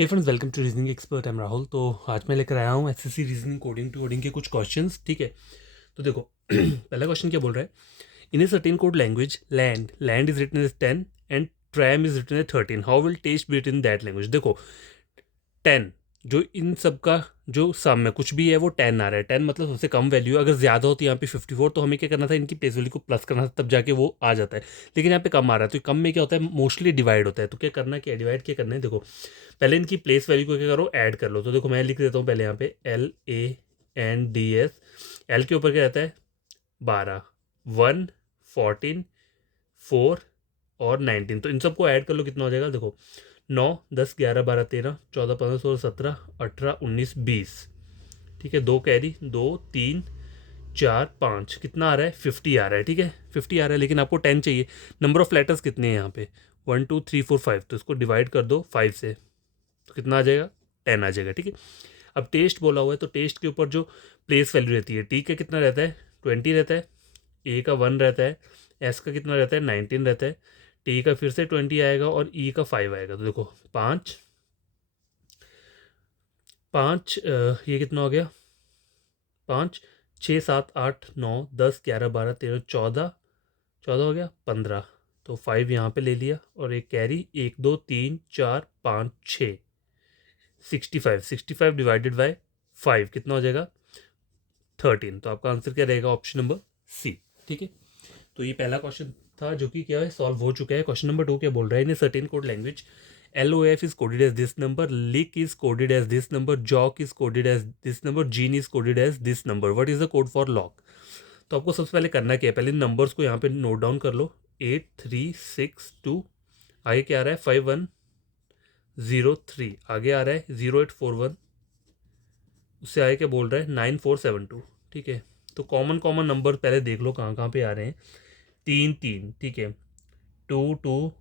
Hey friends, welcome to reasoning expert. I am Rahul. तो आज मैं लेकर आया हूँ SSC reasoning coding to coding के कुछ क्वेश्चंस। ठीक है, तो देखो पहला क्वेश्चन क्या बोल रहा है। In a certain code language land is written as 10 and tram is written as 13, how will test be written in that language. देखो 10 जो इन सब का जो सम में कुछ भी है वो 10 आ रहा है। 10 मतलब सबसे कम वैल्यू। अगर ज़्यादा होती है यहाँ पे 54, तो हमें क्या करना था, इनकी प्लेस वैल्यू को प्लस करना था, तब जाके वो आ जाता है। लेकिन यहाँ पे कम आ रहा है, तो कम में क्या होता है, मोस्टली डिवाइड होता है। तो क्या करना, क्या डिवाइड क्या करना है, देखो पहले इनकी प्लेस वैल्यू को क्या करो, ऐड कर लो। तो देखो मैं लिख देता हूँ पहले यहाँ पे LANDS। एल के ऊपर क्या रहता है 12, 1, 14, 4 और 19। तो इन सबको ऐड कर लो, कितना हो जाएगा देखो 9, 10, 11, 12, 13, 14, 15, 16, 17, 18, 19, 20। ठीक है, 2 कैरी, 2, 3, 4, 5, कितना आ रहा है 50 आ रहा है। ठीक है 50 आ रहा है, लेकिन आपको 10 चाहिए। नंबर ऑफ लेटर्स कितने हैं यहाँ पे 1 2 3 4 5, तो इसको डिवाइड कर दो 5 से, तो कितना आ जाएगा 10 आ जाएगा। ठीक है, अब टेस्ट बोला हुआ है, तो टेस्ट के ऊपर जो प्लेस वैल्यू रहती है, टी का कितना रहता है 20 रहता है, ए का 1 रहता है, एस का कितना रहता है 19 रहता है, टी का फिर से 20 आएगा और ई का 5 आएगा। तो देखो 5 5 ये कितना हो गया 5 6 7 8 9 10 11 12 13 14, 14 हो गया 15। तो 5 यहाँ पे ले लिया और एक कैरी, 1 2 3 4 5 6, 65। 65 डिवाइडेड बाय 5 कितना हो जाएगा 13। तो आपका आंसर क्या रहेगा, ऑप्शन नंबर सी। ठीक है, तो ये पहला क्वेश्चन था जो कि क्या है सॉल्व हो चुका है। क्वेश्चन नंबर 2 क्या बोल रहा है, in certain code language LOF is coded as this number, lick is coded as this number, jock is coded as this number, gene is coded as this number, what is the code for lock। तो आपको सबसे पहले करना क्या है, पहले numbers को यहाँ पे नोट डाउन कर लो। 8362, आगे क्या आ रहा है 5103, आगे आ रहा है 0841, उससे आगे क्या बोल रहा है 9472। ठीक है, तो कॉमन कॉमन नंबर पहले देख लो कहाँ कहाँ पे आ रहे हैं। 3 3, ठीक है, 2 2,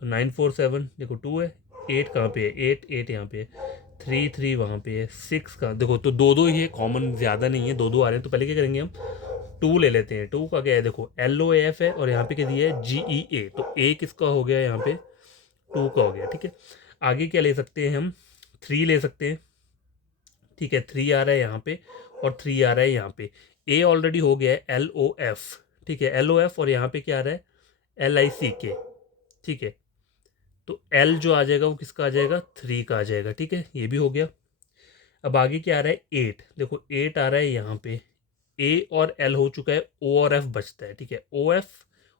947 देखो 2 है, 8 कहाँ पे है 8 8 यहाँ पे है, 3 3 वहाँ पे है, 6 का देखो, तो दो दो ही है, कॉमन ज़्यादा नहीं है, दो दो आ रहे हैं। तो पहले क्या करेंगे हम 2 ले लेते हैं। 2 का क्या है देखो LOF है और यहाँ पे क्या दिया है GEA, तो ए किसका हो गया यहाँ पे 2 का हो गया। ठीक है, आगे क्या ले सकते हैं हम 3 ले सकते हैं। ठीक है, 3 आ रहा है यहाँ पे और 3 आ रहा है यहाँ पे। ए ऑलरेडी हो गया है LOF। ठीक है, LOF और यहाँ पे क्या आ रहा है LICK। ठीक है, तो L जो आ जाएगा वो किसका आ जाएगा 3 का आ जाएगा। ठीक है, ये भी हो गया। अब आगे क्या आ रहा है 8, देखो 8 आ रहा है यहाँ पे। ए और एल हो चुका है, ओ और एफ बचता है। ठीक है, ओ एफ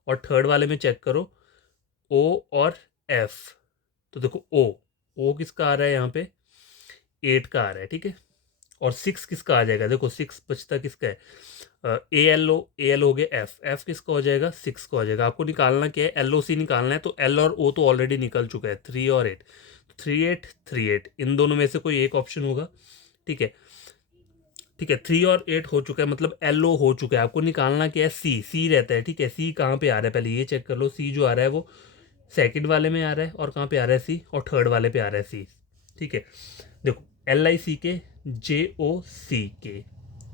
और थर्ड वाले में चेक करो ओ और एफ, तो देखो ओ किसका आ रहा है यहाँ पे 8 का आ रहा है। ठीक है, और 6 किसका आ जाएगा, देखो 6 बचता किसका है ए एल हो गया, एफ एफ किसका हो जाएगा 6 का हो जाएगा। आपको निकालना क्या है LOC निकालना है, तो एल और ओ तो ऑलरेडी निकल चुका है 3 और 8, तो 3 8 3 8 इन दोनों में से कोई एक ऑप्शन होगा। ठीक है, ठीक है 3 और 8 हो चुका है, मतलब LO हो चुका है। आपको निकालना क्या है सी रहता है। ठीक है, सी कहाँ पे आ रहा है पहले ये चेक कर लो। सी जो आ रहा है वो सेकंड वाले में आ रहा है, और कहाँ पे आ रहा है सी, और थर्ड वाले पे आ रहा है सी। ठीक है, देखो LICK JOCK।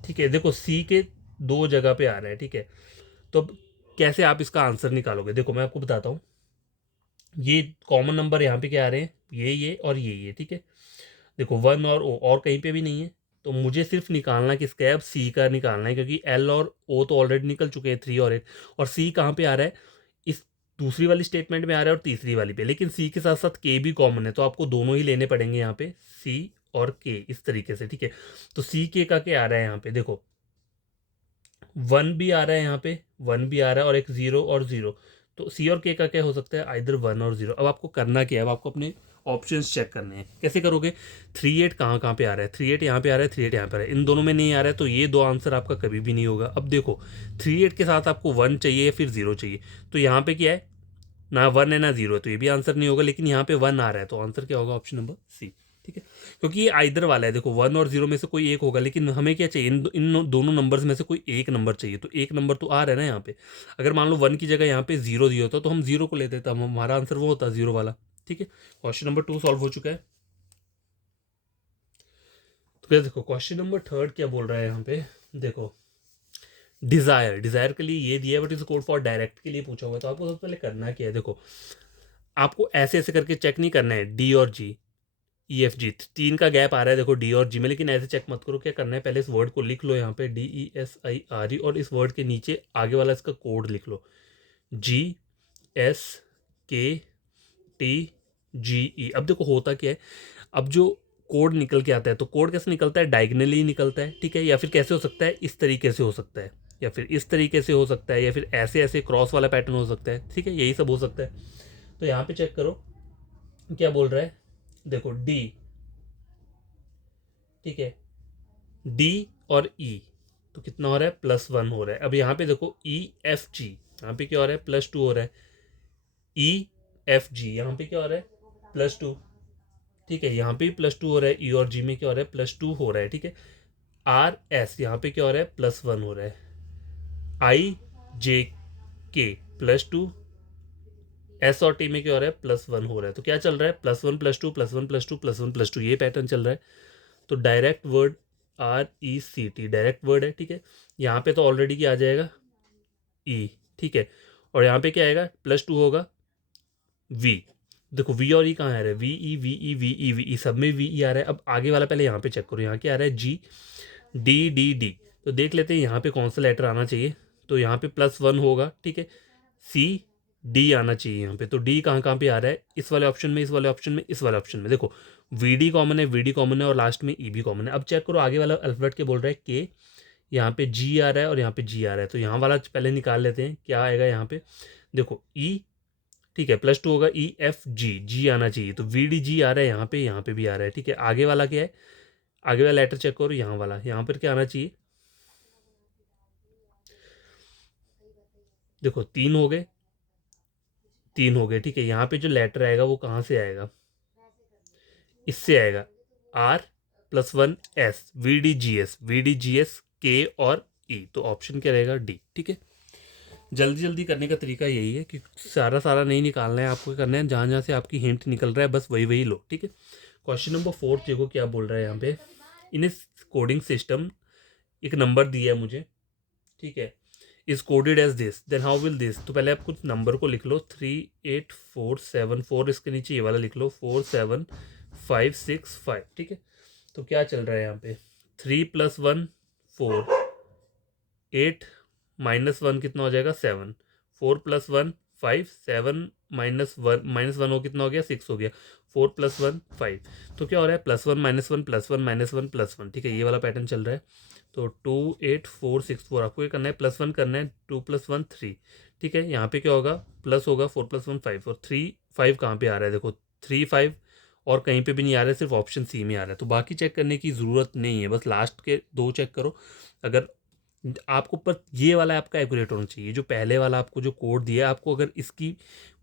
ठीक है, देखो सी के दो जगह पे आ रहा है। ठीक है, तो अब कैसे आप इसका आंसर निकालोगे, देखो मैं आपको बताता हूँ। ये कॉमन नंबर यहाँ पे क्या आ रहे हैं, ये और ये। ठीक है, देखो 1 और ओ और कहीं पे भी नहीं है, तो मुझे सिर्फ निकालना किसका है, अब सी का निकालना है, क्योंकि एल और ओ तो ऑलरेडी निकल चुके हैं 3 और 8, और सी कहाँ पे आ रहा है इस दूसरी वाली स्टेटमेंट में आ रहा है और तीसरी वाली पे, लेकिन सी के साथ साथ के भी कॉमन है, तो आपको दोनों ही लेने पड़ेंगे यहाँ पे सी और के इस तरीके से। ठीक है, तो सी के का क्या आ रहा है यहाँ पे देखो 1 भी आ रहा है, यहाँ पे 1 भी आ रहा है और एक 0 और 0, तो सी और के का क्या हो सकता है आइदर 1 और 0। अब आपको करना क्या है, अब आपको अपने ऑप्शंस चेक करने हैं। कैसे करोगे 3 8 कहाँ कहाँ पे आ रहा है, 3 8 यहाँ पे आ रहा है, 3 8 यहाँ पे आ रहा है, इन दोनों में नहीं आ रहा है, तो ये दो आंसर आपका कभी भी नहीं होगा। अब देखो 3 8 के साथ आपको 1 चाहिए या फिर 0 चाहिए, तो यहाँ पे क्या है ना 1 है ना 0 है, तो ये भी आंसर नहीं होगा। लेकिन यहाँ पे 1 आ रहा है, तो आंसर क्या होगा ऑप्शन नंबर सी। ठीक है, क्योंकि ये आइदर वाला है, देखो 1 और 0 में से कोई एक होगा, लेकिन हमें क्या चाहिए इन दोनों नंबर्स में से कोई एक नंबर चाहिए, तो एक नंबर तो आ रहा है ना यहाँ पे। अगर मान लो 1 की जगह यहाँ पे 0 दिया होता तो हम 0 को ले देता, हमारा आंसर वो होता 0 वाला। ठीक है, क्वेश्चन नंबर 2 सॉल्व हो चुका है। तो क्या देखो क्वेश्चन नंबर 3 क्या बोल रहा है यहाँ पे, देखो डिजायर के लिए ये दिया है, बट इस कोड फॉर डायरेक्ट के लिए पूछा हुआ है। तो आपको सबसे पहले करना क्या है, देखो आपको ऐसे ऐसे करके चेक नहीं करना है डी और जी, EFG, 3 का गैप आ रहा है देखो डी और जी में, लेकिन ऐसे चेक मत करो। क्या करना है, पहले इस वर्ड को लिख लो यहाँ पे DESIRE, और इस वर्ड के नीचे आगे वाला इसका कोड लिख लो GSKTGE। अब देखो होता क्या है, अब जो कोड निकल के आता है, तो कोड कैसे निकलता है, डायगनली निकलता है, ठीक है, या फिर कैसे हो सकता है, इस तरीके से हो सकता है, या फिर इस तरीके से हो सकता है, या फिर ऐसे ऐसे क्रॉस वाला पैटर्न हो सकता है, ठीक है, यही सब हो सकता है। तो यहाँ पे चेक करो क्या बोल रहा है, देखो डी, ठीक है, डी और ई, तो कितना हो रहा है, +1 हो रहा है। अब यहाँ पे देखो EFG, यहाँ पे क्या हो रहा है, +2 हो रहा है। EFG यहाँ पे क्या हो रहा है, +2, ठीक है, यहाँ पे भी +2 हो रहा है। ई और जी में क्या हो रहा है, +2 हो रहा है, ठीक है। RS यहाँ पे क्या हो रहा है, +1 हो रहा है। IJK +2, S और T में क्या हो रहा है, +1 हो रहा है। तो क्या चल रहा है, +1 +2 +1 +2 +1 +2, ये पैटर्न चल रहा है। तो direct word RECT direct word है, ठीक है। यहाँ पे तो ऑलरेडी क्या आ जाएगा, E, ठीक है, और यहाँ पे क्या आएगा, +2 होगा V। देखो V और E कहाँ आ रहा है, VE सब में VE आ रहा है। अब आगे वाला पहले यहाँ पे चेक करो, यहाँ क्या आ रहा है, GDDD। तो देख लेते हैं यहाँ पे कौन सा लेटर आना चाहिए। तो यहाँ पे +1 होगा, ठीक है। CD आना चाहिए यहाँ पे। तो D कहाँ कहाँ पे आ रहा है, इस वाले ऑप्शन में, इस वाले ऑप्शन में, इस वाले ऑप्शन में। देखो VD कॉमन है और लास्ट में E भी कॉमन है। अब चेक करो आगे वाला अल्फाबेट के बोल रहा है K, यहाँ पे G आ रहा है और यहाँ पे G आ रहा है। तो यहाँ वाला पहले निकाल लेते हैं, क्या आएगा यहाँ पे, देखो E, ठीक है, +2 होगा। EFG, G आना चाहिए, तो VDG आ रहा है यहाँ पे भी आ रहा है, ठीक है। आगे वाला क्या है, आगे वाला लेटर चेक करो, यहाँ वाला, यहाँ पर क्या आना चाहिए, देखो 3 हो गए, ठीक है। यहाँ पे जो लेटर आएगा वो कहाँ से आएगा, इससे आएगा, R+1S, VDGS K और E। तो ऑप्शन क्या रहेगा, D, ठीक है। जल्दी जल्दी करने का तरीका यही है कि सारा सारा नहीं निकालना है, आपको करना है जहाँ जहाँ से आपकी हिंट निकल रहा है बस वही वही लो, ठीक है। क्वेश्चन नंबर 4 देखो क्या बोल रहा है यहाँ पे, इन कोडिंग सिस्टम एक नंबर दिया है मुझे, ठीक है, is coded as this, then how will this. तो पहले आप कुछ नंबर को लिख लो, 38474, इसके नीचे ये वाला लिख लो 47565, ठीक है। तो क्या चल रहा है यहाँ पे, 3 + 1 4, 8 -1 कितना हो जाएगा, 7, 4 + 1 5, 7 -1 हो कितना हो गया, 6 हो गया, 4 + 1 5। तो क्या हो रहा है, +1 -1 +1 -1 +1, ठीक है, ये वाला पैटर्न चल रहा है। तो 28464 आपको ये करना है, +1 करना है, 2 + 1 3, ठीक है। यहाँ पे क्या होगा, प्लस होगा, 4 + 1 5, और 3 5 कहाँ पे आ रहा है, देखो 3 5 और कहीं पे भी नहीं आ रहा है, सिर्फ ऑप्शन सी में आ रहा है। तो बाकी चेक करने की ज़रूरत नहीं है, बस लास्ट के 2 चेक करो। अगर आपको पर ये वाला आपका एक्यूरेट होना चाहिए, जो पहले वाला आपको जो कोड दिया है, आपको अगर इसकी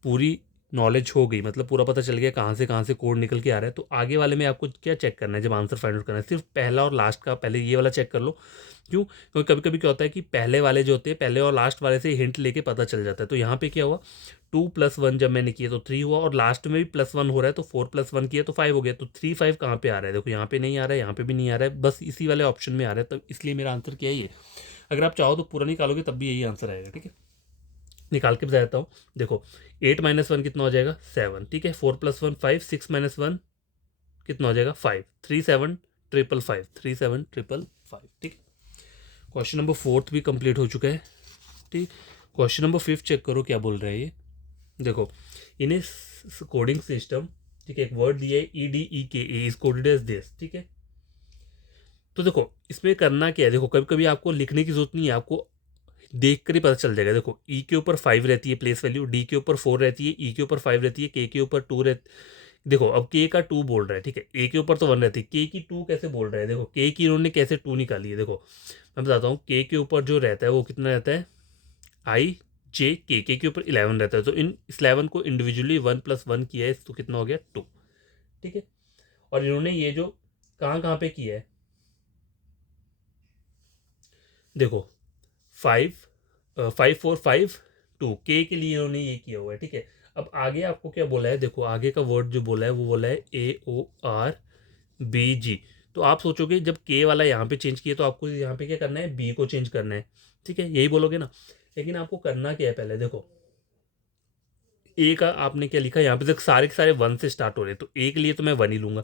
पूरी नॉलेज हो गई, मतलब पूरा पता चल गया कहाँ से कोड निकल के आ रहा है, तो आगे वाले में आपको क्या चेक करना है, जब आंसर फाइंड आउट करना है, सिर्फ पहला और लास्ट का पहले ये वाला चेक कर लो। क्यों, क्योंकि कभी कभी क्या होता है कि पहले वाले जो होते हैं, पहले और लास्ट वाले से हिंट लेके पता चल जाता है। तो यहाँ पे क्या हुआ, 2 + 1 जब मैंने किया तो 3 हुआ, और लास्ट में भी +1 हो रहा है, तो 4 + 1 किया तो 5 हो गया। तो 3 5 कहाँ पे आ रहा है, देखो यहाँ पे नहीं आ रहा है, यहाँ पे भी नहीं आ रहा है, बस इसी वाले ऑप्शन में आ रहा है। तो इसलिए मेरा आंसर क्या है ये। अगर आप चाहो तो पूरा निकालोगे तब भी यही आंसर आएगा, ठीक है। निकाल के बता देता हूँ, देखो 8 -1 कितना हो जाएगा, 7, ठीक है। 4 + 1 5, 6 -1 कितना हो जाएगा, 5, 3 7 555, 3 7 555, ठीक है। क्वेश्चन नंबर 4 भी कंप्लीट हो चुका है, ठीक। क्वेश्चन नंबर 5 चेक करो क्या बोल रहा है ये, देखो इन कोडिंग सिस्टम, ठीक है, एक वर्ड दिया है EDEKA is coded as this, ठीक है। तो देखो इसमें करना क्या है, देखो कभी कभी आपको लिखने की जरूरत नहीं है, आपको देख कर ही पता चल जाएगा। देखो ई के ऊपर 5 रहती है प्लेस वैल्यू, डी के ऊपर 4 रहती है, ई के ऊपर 5 रहती है, के ऊपर 2 रहती। देखो अब के का 2 बोल रहा है, ठीक है, ए के ऊपर तो 1 रहती है, के की 2 कैसे बोल रहा है, देखो के की इन्होंने कैसे 2 निकाली है। देखो मैं बताता हूँ, के ऊपर जो रहता है वो कितना रहता है, के ऊपर 11 रहता है। तो इन 11 को इंडिविजुअली 1 + 1 किया है, तो कितना हो गया 2, ठीक है। और इन्होंने ये जो कहाँ कहाँ पे किया है, देखो 5 5 4 5 2, के लिए इन्होंने ये किया हुआ है, ठीक है। अब आगे आपको क्या बोला है, देखो आगे का वर्ड जो बोला है वो बोला है AORBG। तो आप सोचोगे जब के वाला यहाँ पे चेंज किया तो आपको यहाँ पे क्या करना है, बी को चेंज करना है, ठीक है, यही बोलोगे ना। लेकिन आपको करना क्या है, पहले देखो ए का आपने क्या लिखा यहाँ पे, तक सारे के सारे 1 से स्टार्ट हो रहे हैं, तो ए के लिए तो मैं 1 ही लूंगा।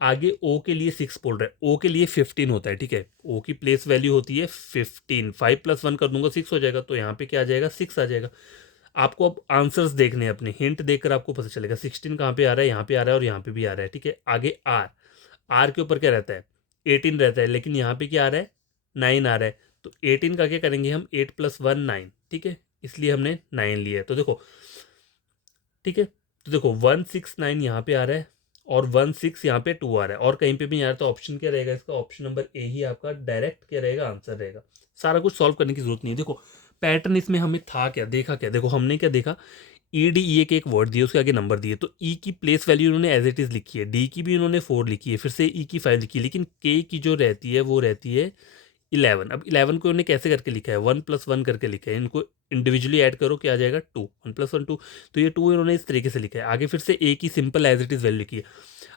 आगे ओ के लिए 6 बोल रहा है, ओ के लिए 15 होता है, ठीक है। ओ की प्लेस वैल्यू होती है 15, 5 + 1 कर दूंगा 6 हो जाएगा, तो यहाँ पे क्या आ जाएगा 6 आ जाएगा। आपको अब आंसर्स देखने हैं अपने, हिंट देखकर आपको पता चलेगा 16 कहाँ पे आ रहा है, यहाँ पे आ रहा है और यहाँ पे भी आ रहा है, ठीक है। आगे आर, आर के ऊपर क्या रहता है 18 रहता है, लेकिन यहाँ पे क्या आ रहा है 9 आ रहा है, तो 18 का क्या करेंगे हम 8 + 1 9, ठीक है, इसलिए हमने 9 लिया है। तो देखो ठीक है, तो देखो 169 यहाँ पे आ रहा है और 16 यहाँ पे 2 आ रहा है, और कहीं पे भी यहाँ, तो ऑप्शन क्या रहेगा इसका, ऑप्शन नंबर ए ही आपका डायरेक्ट क्या रहेगा आंसर रहेगा। सारा कुछ सॉल्व करने की जरूरत नहीं है। देखो पैटर्न इसमें हमें था क्या, देखा क्या, देखो हमने क्या देखा, ई डी ई के एक वर्ड दिए, उसके आगे नंबर दिए, तो ई की प्लेस वैल्यू उन्होंने एज इट इज़ लिखी है, डी की भी उन्होंने 4 लिखी है, फिर से ई की 5 लिखी है, लेकिन के की जो रहती है वो रहती है 11। अब 11 को उन्होंने कैसे करके लिखा है 1 + 1 करके लिखा है, इनको इंडिविजुअली ऐड करो क्या आ जाएगा 2, 1 + 1 2, तो ये 2 इन्होंने इस तरीके से लिखा है। आगे फिर से ए की simple as it is value लिखी है।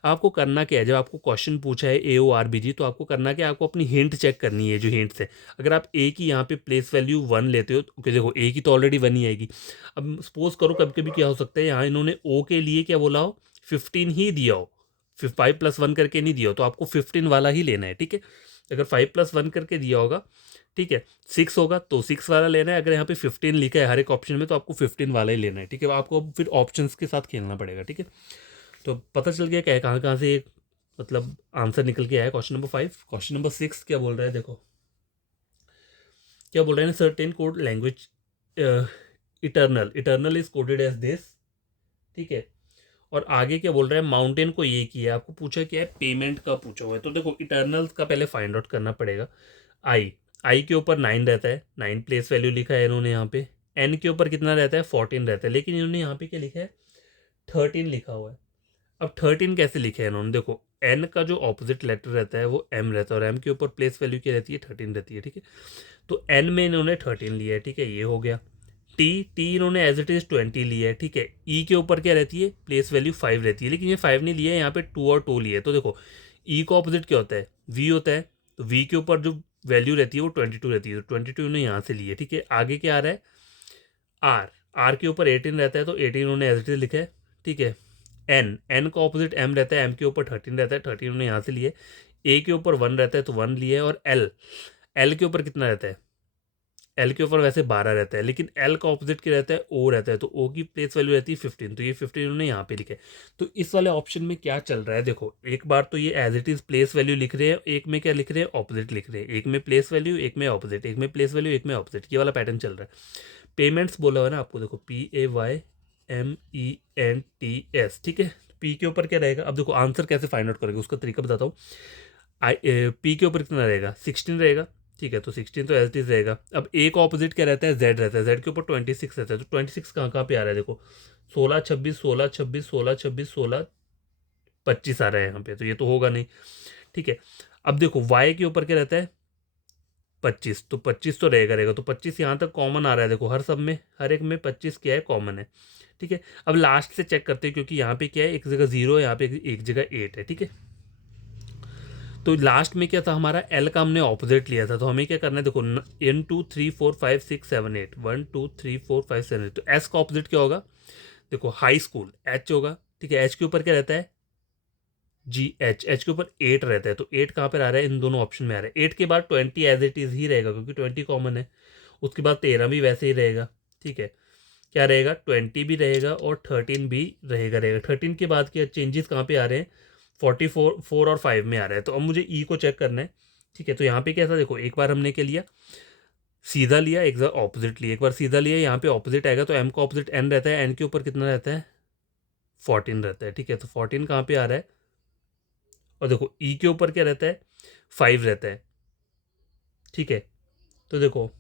आपको करना क्या है, जब आपको क्वेश्चन पूछा है ए ओ आर बी जी, तो आपको करना क्या है, आपको अपनी हिंट चेक करनी है, जो हिंट्स है। अगर आप ए की यहाँ पे प्लेस वैल्यू 1 लेते हो, तो देखो ए की तो ऑलरेडी 1 ही आएगी। अब सपोज करो कभी कभी क्या हो सकता है, यहाँ इन्होंने ओ के लिए क्या बोला हो 15 ही दिया हो, 5 + 1 करके नहीं दिया हो, तो आपको 15 वाला ही लेना है, ठीक है। अगर 5 + 1 करके दिया होगा, ठीक है, 6 होगा तो 6 वाला लेना है। अगर यहाँ पे 15 लिखा है हर एक ऑप्शन में, तो आपको 15 वाला ही लेना है, ठीक है। आपको फिर ऑप्शंस के साथ खेलना पड़ेगा, ठीक है। तो पता चल गया क्या है, कहाँ कहाँ से एक मतलब आंसर निकल के आया। Question number 5। क्वेश्चन नंबर 6 क्या बोल रहा है, देखो क्या बोल रहे हैं, certain code language eternal, eternal is coded as this, ठीक है। और आगे क्या बोल रहा है, माउंटेन को ये किया है, आपको पूछा क्या है, पेमेंट का पूछा हुआ है। तो देखो इटर्नल का पहले फाइंड आउट करना पड़ेगा। आई, आई के ऊपर 9 रहता है, 9 प्लेस वैल्यू लिखा है इन्होंने यहाँ पे। एन के ऊपर कितना रहता है 14 रहता है, लेकिन इन्होंने यहाँ पे क्या लिखा है 13 लिखा हुआ है। अब 13 कैसे लिखे हैं इन्होंने, देखो एन का जो ऑपोजिट लेटर रहता है वो एम रहता है, और एम के ऊपर प्लेस वैल्यू क्या रहती है 13 रहती है, ठीक है। तो एन में इन्होंने 13 लिया है, ठीक है, ये हो गया। टी, टी इन्होंने एज इट इज 20 लिया है, ठीक है। ई के ऊपर क्या रहती है प्लेस वैल्यू 5 रहती है, लेकिन ये 5 नहीं लिया है, यहाँ पे 2 और 2 लिया है। तो देखो ई का ऑपोजिट क्या होता है वी होता है, तो वी के ऊपर जो वैल्यू रहती है वो 22 रहती है, तो 22 ने यहाँ से ली है, ठीक है। आगे क्या आ रहा है आर, आर के ऊपर 18 रहता है, तो 18 उन्होंने एज इट इज लिखा है, ठीक है। एन, एन का ऑपोजिट एम रहता है, एम के ऊपर 13 रहता है, 13 उन्होंने यहाँ से लिए। ए के ऊपर 1 रहता है तो 1 लिए, और एल, एल के ऊपर कितना रहता है, एल के ऊपर वैसे 12 रहता है, लेकिन एल का ऑपोजिट क्या रहता है ओ रहता है, तो ओ की प्लेस वैल्यू रहती है 15, तो ये 15 उन्होंने यहाँ पे लिखा है। तो इस वाले ऑप्शन में क्या चल रहा है, देखो एक बार तो ये as it is place value लिख रहे हैं, एक में क्या लिख रहे हैं ऑपोजिट लिख रहे हैं, एक में प्लेस वैल्यू एक में ऑपोजिट, एक में प्लेस वैल्यू एक में ऑपोजिट, ये वाला पैटर्न चल रहा है। पेमेंट्स बोला हुआ है ना आपको, देखो PAYMENTS, ठीक है। पी के ऊपर क्या रहेगा, अब देखो आंसर कैसे फाइंड आउट करेंगे उसका तरीका बताता हूँ। आई, पी के ऊपर कितना रहेगा 16 रहेगा, ठीक है, तो 16 तो एज इट इज रहेगा। अब ए का ऑपोजिट क्या रहता है जेड रहता है, जेड के ऊपर 26 रहता है, तो 26 कहाँ कहाँ पे आ रहा है, देखो 16 26 16 26 16 26 16 25 आ रहा है यहाँ पे, तो ये तो होगा नहीं, ठीक है। अब देखो वाई के ऊपर क्या रहता है 25, तो 25 तो रहेगा रहेगा, तो 25 यहाँ तक कॉमन आ रहा है, देखो हर सब में हर एक में 25 क्या है कॉमन है, ठीक है। अब लास्ट से चेक करते हैं, क्योंकि यहाँ पे क्या है एक जगह 0 है, यहाँ पे एक जगह 8 है, ठीक है। तो लास्ट में क्या था हमारा एल का हमने ऑपोजिट लिया था, तो हमें क्या करना है, देखो 1 2 3 4 5 6 7 8, 1 2 3 4 5 7 8, तो एस का ऑपोजिट क्या होगा, देखो हाई स्कूल एच होगा, ठीक है। एच के ऊपर क्या रहता है जी एच, एच के ऊपर 8 रहता है, तो 8 कहाँ पर आ रहा है इन दोनों ऑप्शन में आ रहा है। 8 के बाद 20 एज इट इज़ ही रहेगा, क्योंकि 20 कॉमन है। उसके बाद 13 भी वैसे ही रहेगा, ठीक है। क्या रहेगा 20 भी रहेगा और 13 भी रहेगा रहेगा। 13 के बाद क्या चेंजेस कहाँ पे आ रहे हैं 44 4 और 5 में आ रहा है, तो अब मुझे ई को चेक करना है, ठीक है। तो यहाँ पे कैसा देखो एक बार हमने क्या लिया सीधा लिया, एक बार ऑपोजिट लिया, एक बार सीधा लिया, यहाँ पे ऑपोजिट आएगा, तो एम का ऑपोजिट एन रहता है, एन के ऊपर कितना रहता है 14 रहता है, ठीक है। तो 14 कहाँ पे आ रहा है, और देखो ई के ऊपर क्या रहता है 5 रहता है, ठीक है। तो देखो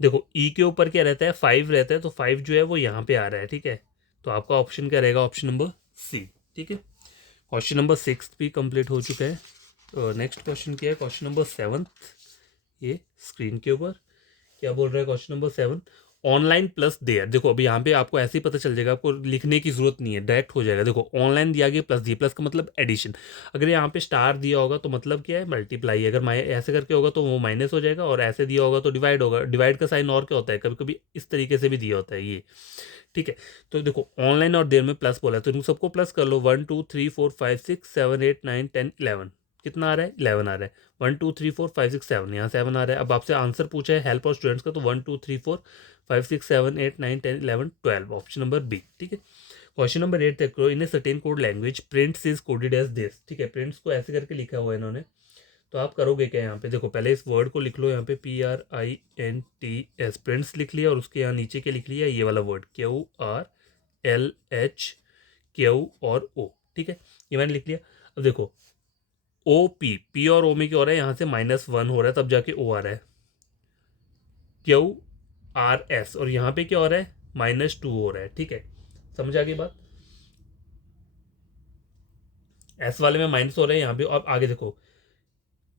देखो ई के ऊपर क्या रहता है 5 रहता है, तो 5 जो है वो यहाँ पे आ रहा है, ठीक है। तो आपका ऑप्शन क्या रहेगा ऑप्शन नंबर सी, ठीक है। क्वेश्चन नंबर 6 भी कंप्लीट हो चुका है। नेक्स्ट क्वेश्चन क्या है क्वेश्चन नंबर 7, ये स्क्रीन के ऊपर क्या बोल रहा है question number 7। Online plus there, देखो अभी यहाँ पे आपको ऐसे ही पता चल जाएगा, आपको लिखने की जरूरत नहीं है, डायरेक्ट हो जाएगा। देखो ऑनलाइन दिया गया प्लस दिया, प्लस का मतलब एडिशन। अगर यहाँ पे स्टार दिया होगा तो मतलब क्या है, मल्टीप्लाई। अगर ऐसे करके होगा तो वो माइनस हो जाएगा, और ऐसे दिया होगा तो डिवाइड होगा। डिवाइड का साइन और क्या होता है, कभी कभी इस तरीके से भी दिया होता है ये, ठीक है। तो देखो ऑनलाइन और देर में प्लस बोला है, तो इन सबको प्लस कर लो। 1 2 3 4 5 6 7 8 9 10 11 कितना आ रहा है, 11 आ रहा है। 1 2 3 4 5 6 7, यहाँ 7 आ रहा है। अब आपसे आंसर पूछा है हेल्प और स्टूडेंट्स का, तो 1 2 3 4 5 6 7 8 9 10 11 12, ऑप्शन नंबर बी, ठीक है। क्वेश्चन नंबर 8 तक करो। In a certain code language prints is coded as this, ठीक है। प्रिंट्स को ऐसे करके लिखा हुआ है इन्होंने, तो आप करोगे क्या यहाँ पे, देखो पहले इस वर्ड को लिख लो यहाँ पे, PRINTS, प्रिंट्स लिख लिया, और उसके यहाँ नीचे क्या लिख लिया, ये वाला वर्ड QRLHQ और O, ठीक है, ये मैंने लिख लिया। अब देखो OP और O में क्या हो रहा है, यहाँ से -1 हो रहा है, तब जाके O आ रहा है। QRS और यहाँ पे क्या हो रहा है, -2 हो रहा है, ठीक है। समझ आ गई बात, S वाले में माइनस हो रहा है यहाँ पे। अब आगे देखो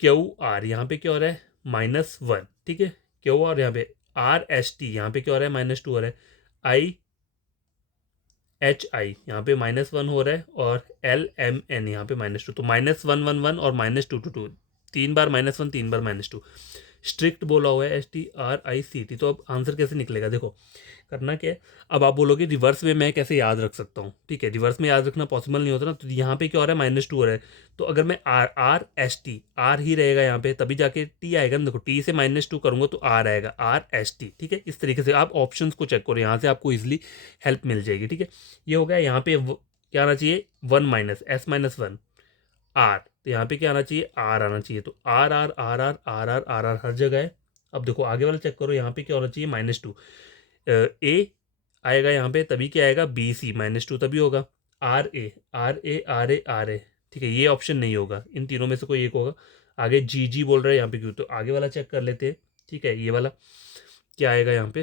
QR, यहाँ पे क्या हो रहा है, -1, ठीक है। QR यहाँ पे RST, यहाँ पे क्या हो रहा है, -2 हो रहा है। IHI यहाँ पे -1 हो रहा है, और LMN यहाँ पे -2, तो -1 1 1 और -2 2 2, 3 बार -1 3 बार -2, स्ट्रिक्ट बोला हुआ है, STRICT। तो अब आंसर कैसे निकलेगा, देखो करना क्या है। अब आप बोलोगे रिवर्स में मैं कैसे याद रख सकता हूँ, ठीक है। रिवर्स में याद रखना पॉसिबल नहीं होता ना, तो यहाँ पे क्या हो रहा है, -2 हो रहा है, तो अगर मैं RST, R ही रहेगा यहाँ पे, तभी जाके T आएगा ना। देखो T से -2 करूँगा तो R आएगा, RST, ठीक है। इस तरीके से आप ऑप्शंस को चेक करो, यहाँ से आपको इजिली हेल्प मिल जाएगी, ठीक है। ये हो गया। यहाँ पे क्या आना चाहिए, 1 S -1 R, तो यहाँ पे क्या आना चाहिए, R आना चाहिए। तो R R R R R R R R हर जगह है। अब देखो आगे वाला चेक करो, यहाँ पे क्या होना चाहिए, -2 A आएगा यहाँ पे, तभी क्या आएगा, BC, -2 तभी होगा। RA RA RA RA, ठीक है, ये ऑप्शन नहीं होगा, इन तीनों में से कोई एक होगा। आगे GG बोल रहा है यहाँ पे, क्यों, तो आगे वाला चेक कर लेते हैं, ठीक है। ये वाला क्या आएगा यहाँ पे,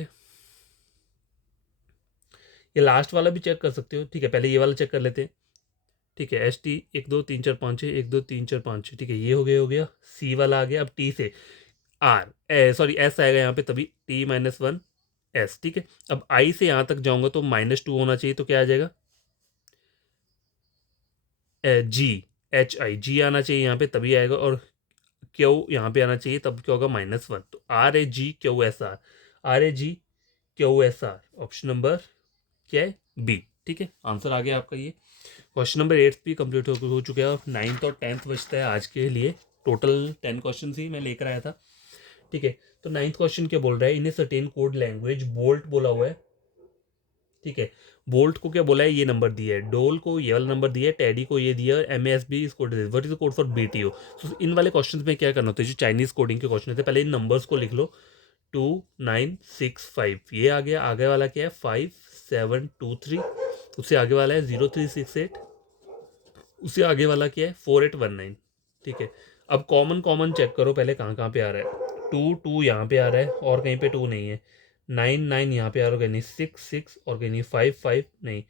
ये लास्ट वाला भी चेक कर सकते हो, ठीक है। पहले ये वाला चेक कर लेते हैं, ठीक है। ST 1 2 3 4 5 6, 1 2 3 4 5 6, ठीक है, ये हो गया। C वाला आ गया। अब T से सॉरी S आएगा यहाँ पे, तभी T-1 S, ठीक है। अब I से यहाँ तक जाऊंगा तो -2 होना चाहिए, तो क्या आ जाएगा, GHI आना चाहिए यहाँ पे, तभी आएगा। और Q यहाँ पे आना चाहिए, तब क्या होगा, -1, तो RAGQSR ऑप्शन नंबर क्या है, बी, ठीक है। आंसर आ गया आपका ये। क्वेश्चन नंबर 8 भी कंप्लीट हो चुका है, और 9th और 10th बचता है आज के लिए। टोटल 10 क्वेश्चन ही मैं लेकर आया था, ठीक है। तो 9th क्वेश्चन क्या बोल रहा है, in a certain code language bolt बोला हुआ है, ठीक है। बोल्ट को क्या बोला है, ये नंबर दिया है। डोल को ये वाला नंबर दिया है। टैडी को ये दिया है। MASB इस code, what is the code for BTO। तो इन वाले क्वेश्चंस में क्या करना होता है, जो चाइनीज कोडिंग के क्वेश्चन थे, पहले इन नंबर्स को लिख लो। 2965 ये आ गया। आगे वाला क्या है, 5723, उससे आगे वाला है 0368, उससे आगे वाला क्या है, 4819, ठीक है। अब कॉमन कॉमन चेक करो पहले, कहाँ कहाँ पे आ रहा है। 2 यहाँ पे आ रहा है, और कहीं पे 2 नहीं है। 9 यहाँ पे आ रहा है, कहीं नहीं। 6 और कहीं नहीं। 5 नहीं।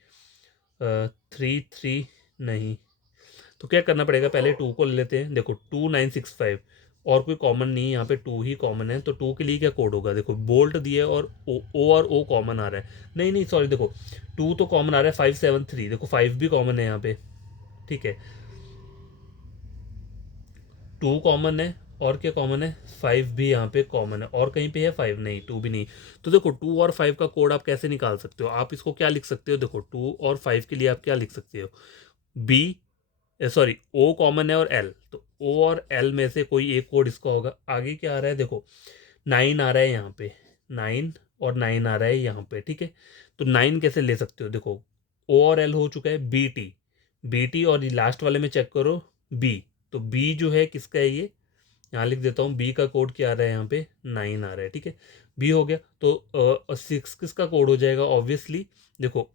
3 नहीं। तो क्या करना पड़ेगा, पहले 2 को ले लेते हैं। देखो 2965, और कोई कॉमन नहीं है यहाँ पे, 2 ही कॉमन है। तो 2 के लिए क्या कोड होगा, देखो बोल्ट दिया है, और O और O कॉमन आ रहा है। नहीं नहीं सॉरी, देखो 2 तो कॉमन आ रहा है। 573, देखो 5 भी कॉमन है यहाँ पे, ठीक है। 2 कॉमन है, और क्या कॉमन है, 5 भी यहाँ पे कॉमन है। और कहीं पे है 5 नहीं, 2 भी नहीं। तो देखो 2 और 5 का कोड आप कैसे निकाल सकते हो, आप इसको क्या लिख सकते हो, देखो 2 और 5 के लिए आप क्या लिख सकते हो, बी सॉरी O कॉमन है और L, तो O और L में से कोई एक कोड इसका होगा। आगे क्या आ रहा है, देखो 9 आ रहा है यहाँ पे, 9 और 9 आ रहा है यहाँ पे, ठीक है। तो 9 कैसे ले सकते हो, देखो O और L हो चुका है, BT और लास्ट वाले में चेक करो B, तो B जो है किसका है, ये यहाँ लिख देता हूँ। B का कोड क्या आ रहा है यहाँ पे, 9 आ रहा है, ठीक है। B हो गया। तो 6 किसका कोड हो जाएगा, ऑब्वियसली देखो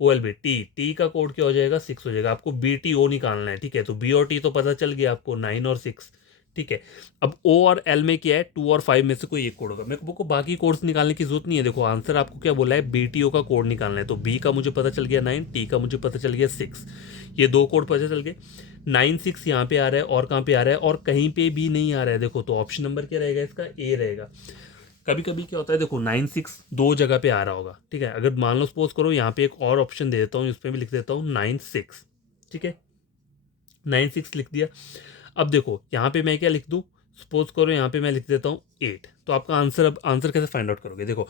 OLB टी का कोड क्या हो जाएगा, 6 हो जाएगा। आपको BTO निकालना है, ठीक है। तो B और T तो पता चल गया आपको, 9 और 6, ठीक है। अब O और L में क्या है, 2 और 5 में से कोई एक कोड होगा। मेरे को बाकी कोड्स निकालने की जरूरत नहीं है। देखो आंसर आपको क्या बोला है, BTO का कोड निकालना है। तो B का मुझे पता चल गया 9, T का मुझे पता चल गया 6, ये 2 कोड पता चल गए। 9 6 यहाँ पे आ रहा है, और कहाँ पे आ रहा है, और कहीं पे भी नहीं आ रहा है। देखो तो ऑप्शन नंबर क्या रहेगा इसका, A रहेगा। कभी कभी क्या होता है, देखो 9 6 दो जगह पे आ रहा होगा, ठीक है। अगर मान लो सपोज करो यहाँ पे एक और ऑप्शन दे देता हूँ, उसमें भी लिख देता हूँ 9 6, ठीक है। 9 6 लिख दिया। अब देखो यहाँ पे मैं क्या लिख दूँ, सपोज करो यहाँ पे मैं लिख देता हूँ 8, तो आपका आंसर, अब आंसर कैसे फाइंड आउट करोगे, देखो।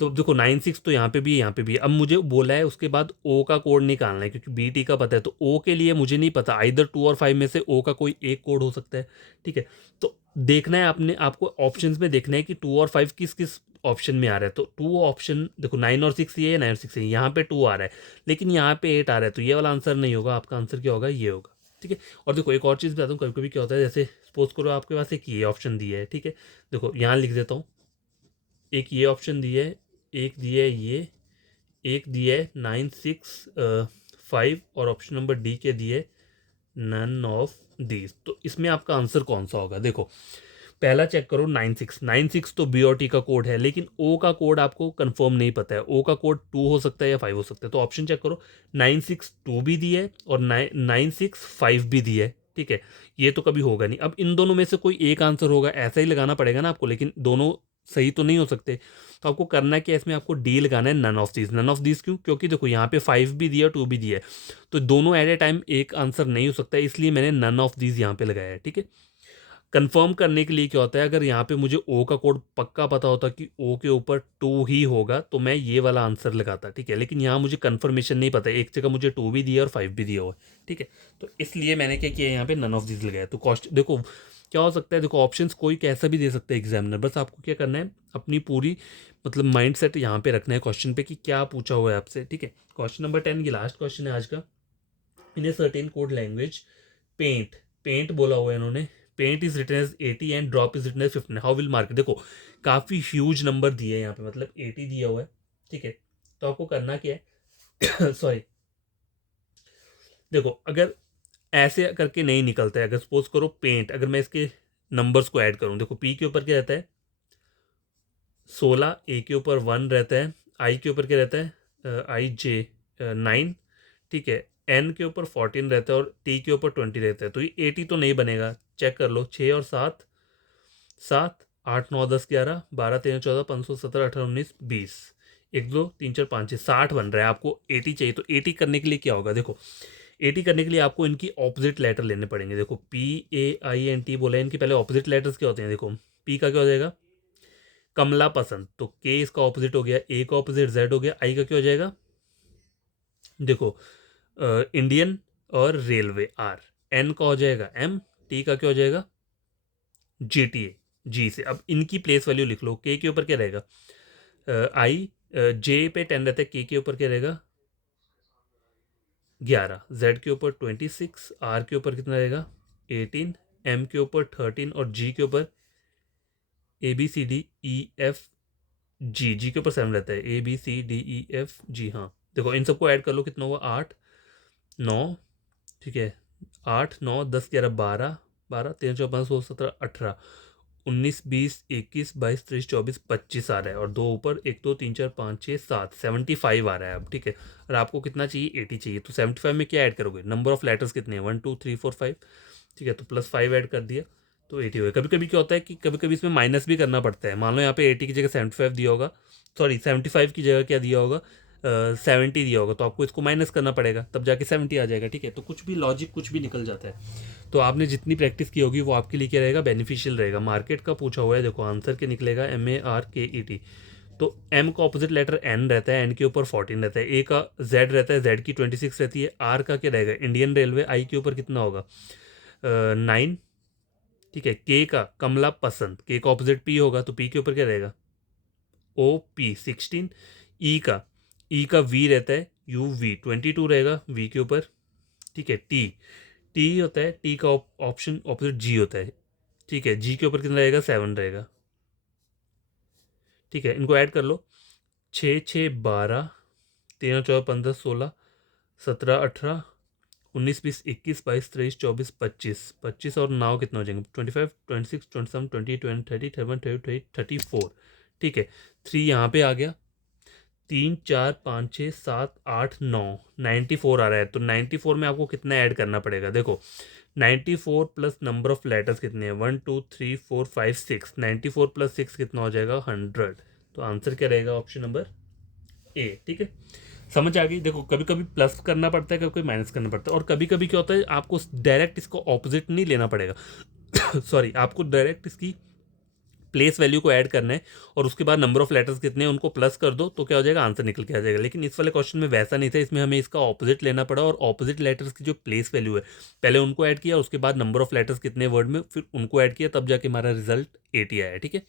तो देखो 9 6 तो यहाँ पे भी है, यहाँ पे भी है। अब मुझे बोला है उसके बाद ओ का कोड निकालना है, क्योंकि बी टी का पता है, तो ओ के लिए मुझे नहीं पता, आइदर 2 और 5 में से ओ का कोई एक कोड हो सकता है, ठीक है। तो देखना है आपने, आपको ऑप्शंस में देखना है कि 2 और 5 किस किस ऑप्शन में आ रहा है। तो 2 ऑप्शन देखो, 9 और 6 ये है, 9 और 6 है, यहाँ पे 2 आ रहा है, लेकिन यहाँ पे 8 आ रहा है, तो ये वाला आंसर नहीं होगा, आपका आंसर क्या होगा, ये होगा, ठीक है। और देखो एक और चीज़ बताता हूँ, कभी कभी क्या होता है, जैसे सपोज करो आपके पास एक ये ऑप्शन दिया है, ठीक है। देखो यहाँ लिख देता हूँ, एक ये ऑप्शन दिया है, एक दिया है ये, एक दिया है 9 6 5, और ऑप्शन नंबर डी के दिए नन ऑफ दीज। तो इसमें आपका आंसर कौन सा होगा, देखो पहला चेक करो 9 6 तो बी और टी का कोड है, लेकिन ओ का कोड आपको कंफर्म नहीं पता है, ओ का कोड 2 हो सकता है या 5 हो सकता है। तो ऑप्शन चेक करो, 9 6 2 भी दिया है और 9 6 5 भी दिया है, ठीक है। ये तो कभी होगा नहीं। अब इन दोनों में से कोई एक आंसर होगा, ऐसा ही लगाना पड़ेगा ना आपको, लेकिन दोनों सही तो नहीं हो सकते। तो आपको करना क्या है, इसमें आपको डी लगाना है none of these. None of these क्यों, क्योंकि देखो यहाँ पे 5 भी दिया 2 भी दिया है, तो दोनों एट ए टाइम एक आंसर नहीं हो सकता है, इसलिए मैंने नन ऑफ दीज यहाँ पे लगाया है, ठीक है। कंफर्म करने के लिए क्या होता है, अगर यहाँ पे मुझे ओ का कोड पक्का पता होता कि ओ के ऊपर 2 ही होगा, तो मैं ये वाला आंसर लगाता, ठीक है। लेकिन यहाँ मुझे कंफर्मेशन नहीं पता, एक जगह मुझे 2 भी दिया और 5 भी दिया हुआ है, ठीक है। तो इसलिए मैंने क्या किया, यहाँ पे नन ऑफ दिस लगाया। तो कॉस्ट देखो क्या हो सकता है, देखो ऑप्शंस कोई कैसा भी दे सकता है एग्जामिनर, बस आपको क्या करना है, अपनी पूरी मतलब माइंड सेट यहाँ पे रखना है क्वेश्चन पे कि क्या पूछा हुआ है आपसे, ठीक है। क्वेश्चन नंबर 10, ये लास्ट क्वेश्चन है आज का। In a certain code language paint, paint बोला हुआ है इन्होंने, paint is written as 80 and drop is written as 15, how will mark. देखो काफ़ी ह्यूज नंबर दिए है यहाँ पे, मतलब 80 दिया हुआ है, ठीक है। तो आपको करना क्या है सॉरी, देखो अगर ऐसे करके नहीं निकलता है, अगर सपोज करो पेंट, अगर मैं इसके नंबर्स को ऐड करूँ, देखो पी के ऊपर क्या रहता है 16, ए के ऊपर 1 रहता है, आई के ऊपर क्या रहता है आई जे 9, ठीक है। एन के ऊपर 14 रहता है और टी के ऊपर 20 रहता है, तो ये 80 तो नहीं बनेगा। चेक कर लो, 6 और 7, 7 8 9 10 11 12 13 14 15 17 18 19 20, 1 2 3 4 5 6 60 बन रहा है, आपको 80 चाहिए। तो 80 करने के लिए क्या होगा, देखो 80 करने के लिए आपको इनकी ऑपोजिट लेटर लेने पड़ेंगे। देखो P A I N T बोला है, इनके पहले ऑपोजिट लेटर्स क्या होते हैं, देखो पी का क्या हो जाएगा कमला पसंद, तो के इसका ऑपोजिट हो गया, ए का ऑपोजिट जेड हो गया, आई का क्या हो जाएगा, देखो इंडियन और रेलवे आर, एन का हो जाएगा एम, टी का क्या हो जाएगा जी टी ए, जी से। अब इनकी प्लेस वैल्यू लिख लो, के ऊपर क्या रहेगा आई, जे पे 10 रहता है, के ऊपर क्या रहेगा 11, जेड के ऊपर 26, आर के ऊपर कितना रहेगा 18, एम के ऊपर 13 और जी के ऊपर A B C D E F G, G के ऊपर 7 रहता है, A B C D E F G. हाँ देखो इन सबको ऐड कर लो, कितना हुआ 8 9, ठीक है। 8 9 10 11 12, 12 13 14 15 16 17 18 19 20 21 22 23 24 25 आ रहा है, और दो ऊपर 1 2 3 4 5 6 7 75 आ रहा है अब, ठीक है। और आपको कितना चाहिए 80 चाहिए, तो 75 में क्या ऐड करोगे, नंबर ऑफ लेटर्स कितने हैं 1 2 3 4 5, ठीक है। तो +5 ऐड कर दिया तो 80 हो गया। कभी कभी क्या होता है कि कभी कभी इसमें माइनस भी करना पड़ता है, मान लो यहाँ पे 80 की जगह 75 दिया होगा, सॉरी 75 की जगह क्या दिया होगा 70 दिया होगा, तो आपको इसको माइनस करना पड़ेगा, तब जाके 70 आ जाएगा, ठीक है। तो कुछ भी लॉजिक कुछ भी निकल जाता है। तो आपने जितनी प्रैक्टिस की होगी वो आपके लिए क्या रहेगा, बेनिफिशियल रहेगा। मार्केट का पूछा हुआ है, देखो आंसर क्या निकलेगा MARKET। तो एम का ऑपोजिट लेटर एन रहता है, एन के ऊपर 14 रहता है, ए का जेड रहता है, जेड की 26 रहती है, आर का क्या रहेगा इंडियन रेलवे, आई के ऊपर कितना होगा 9, ठीक है। के का कमला पसंद, के का ऑपोजिट पी होगा, तो पी के ऊपर क्या रहेगा OP 16, ई का वी रहता है UV 22 रहेगा वी के ऊपर, ठीक है। टी, टी होता है, टी का ऑप्शन ऑपोजिट जी होता है, ठीक है। जी के ऊपर कितना रहेगा 7 रहेगा, ठीक है। इनको ऐड कर लो, 6 6 12 13 14 15 16 17 18 19 20 21 22 23 24 25, 25 और 9 कितना हो जाएंगे 25 26 27 28 20 30 31 32 34, ठीक है। 3 यहाँ पे आ गया, 3 4 5 6 7 8 9 94 आ रहा है। तो 94 में आपको कितना ऐड करना पड़ेगा? देखो 94 प्लस नंबर ऑफ लेटर्स कितने हैं? 1 2 3 4 5 6। 94 प्लस 6 कितना हो जाएगा? 100। तो आंसर क्या रहेगा? Option number A. ठीक है, समझ आ गई? देखो कभी कभी प्लस करना पड़ता है, कभी कभी माइनस करना पड़ता है, और कभी कभी क्या होता है आपको डायरेक्ट इसको ऑपोजिट नहीं लेना पड़ेगा सॉरी, आपको डायरेक्ट इसकी प्लेस वैल्यू को ऐड करना है और उसके बाद नंबर ऑफ लेटर्स कितने हैं उनको प्लस कर दो तो क्या हो जाएगा? आंसर निकल के आ जाएगा। लेकिन इस वाले क्वेश्चन में वैसा नहीं था, इसमें हमें इसका ऑपोजिट लेना पड़ा और ऑपोजिट लेटर्स की जो प्लेस वैल्यू है पहले उनको ऐड किया, उसके बाद नंबर ऑफ लेटर्स कितने वर्ड में फिर उनको ऐड किया, तब जाके हमारा रिजल्ट 80 आया। ठीक है,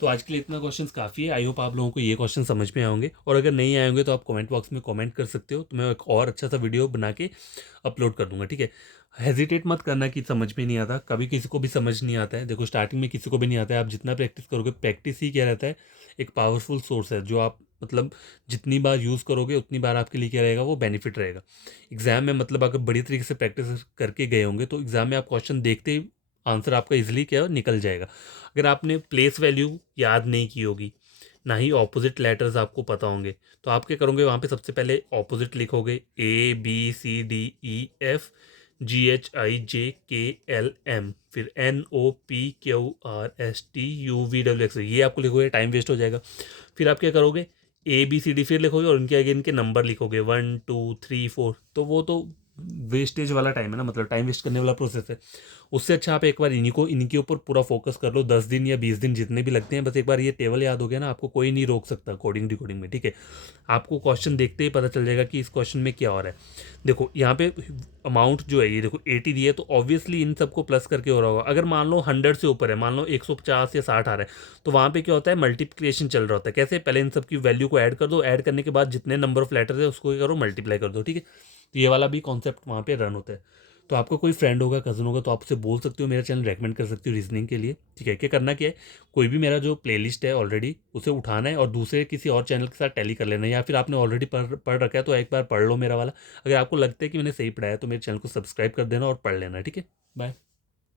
तो आज के लिए इतना क्वेश्चन काफ़ी है। आई होप आप लोगों को ये क्वेश्चन समझ में आएंगे, और अगर नहीं आएंगे तो आप कमेंट बॉक्स में कमेंट कर सकते हो, तो मैं एक और अच्छा सा वीडियो बना के अपलोड कर दूंगा। ठीक है, हेजिटेट मत करना कि समझ में नहीं आता, कभी किसी को भी समझ नहीं आता है। देखो स्टार्टिंग में किसी को भी नहीं आता है, आप जितना प्रैक्टिस करोगे, प्रैक्टिस ही क्या रहता है, एक पावरफुल सोर्स है जो आप मतलब जितनी बार यूज़ करोगे उतनी बार आपके लिए क्या रहेगा? वो बेनिफिट रहेगा। एग्जाम में मतलब अगर बड़ी तरीके से प्रैक्टिस करके गए होंगे तो एग्जाम में आप क्वेश्चन देखते ही आंसर आपका इजीली क्या निकल जाएगा। अगर आपने प्लेस वैल्यू याद नहीं की होगी, ना ही ऑपोजिट लेटर्स आपको पता होंगे, तो आप क्या करोगे? वहाँ पे सबसे पहले ऑपोजिट लिखोगे ABCDEFGHIJKLM, फिर NOPQRSTUVWX, ये आपको लिखोगे, टाइम वेस्ट हो जाएगा। फिर आप क्या करोगे? ABCD फिर लिखोगे और उनके आगे इनके नंबर लिखोगे 1 2 3 4, तो वो तो वेस्टेज वाला टाइम है ना, मतलब टाइम वेस्ट करने वाला प्रोसेस है। उससे अच्छा आप एक बार इनके ऊपर पूरा फोकस कर लो, 10 दिन या 20 दिन जितने भी लगते हैं, बस एक बार ये टेबल याद हो गया ना, आपको कोई नहीं रोक सकता कोडिंग डिकोडिंग में। ठीक है, आपको क्वेश्चन देखते ही पता चल जाएगा कि इस क्वेश्चन में क्या हो रहा है। देखो यहाँ पे अमाउंट जो है, ये देखो 80 दी है, तो ऑब्वियसली इन सबको प्लस करके हो रहा होगा। अगर मान लो 100 से ऊपर है, मान लो 150 या 60 आ रहा है, तो वहाँ पे क्या होता है? मल्टीप्लिकेशन चल रहा होता है। कैसे? पहले इन सब की वैल्यू को ऐड कर दो, ऐड करने के बाद जितने नंबर ऑफ लेटर्स है उसको क्या करो? मल्टीप्लाई कर दो। ठीक है, तो ये वाला भी कॉन्सेप्ट वहाँ पे रन होता है। तो आपका कोई फ्रेंड होगा, कज़न होगा, तो आप उससे बोल सकते हो, मेरा चैनल रेकमेंड कर सकते हो रीजनिंग के लिए। ठीक है, क्या करना क्या है? कोई भी मेरा जो प्लेलिस्ट है ऑलरेडी उसे उठाना है और दूसरे किसी और चैनल के साथ टैली कर लेना है, या फिर आपने ऑलरेडी पढ़ रखा है तो एक बार पढ़ लो मेरा वाला। अगर आपको लगता है कि मैंने सही पढ़ाया तो मेरे चैनल को सब्सक्राइब कर देना और पढ़ लेना। ठीक है, बाय।